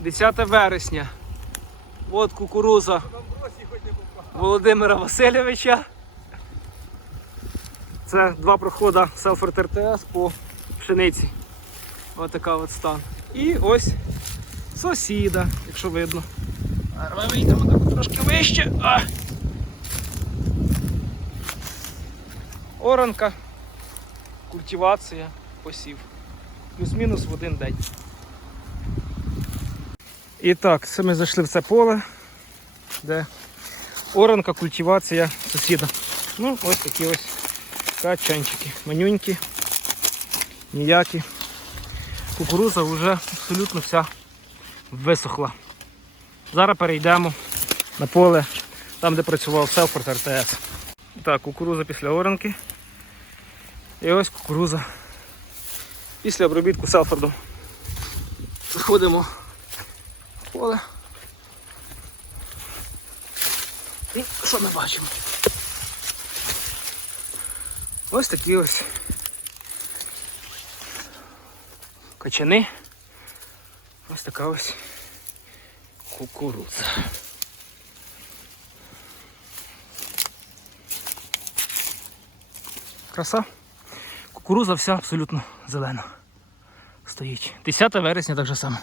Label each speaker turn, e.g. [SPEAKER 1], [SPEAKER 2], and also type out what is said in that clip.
[SPEAKER 1] 10 вересня. От кукуруза Володимира Васильовича. Це два проходи Селфорд РТС по пшениці. Ось така от стан. І ось сусіда, якщо видно. Ми вийдемо трошки вище. А. Оранка, культивація, посів. Плюс-мінус в один день. І так, це ми зайшли в це поле, де оранка, культивація сусіда. Ну, ось такі ось качанчики. Манюнькі, ніякі. Кукуруза вже абсолютно вся висохла. Зараз перейдемо на поле, там де працював Селфорд РТС. Так, кукуруза після оранки. І ось кукуруза після обробітку Селфордом. Заходимо поле. І що ми бачимо? Ось такі ось качани. Ось така ось кукурудза. Краса. Кукуруза вся абсолютно зелена. Стоїть. 10 вересня так же само.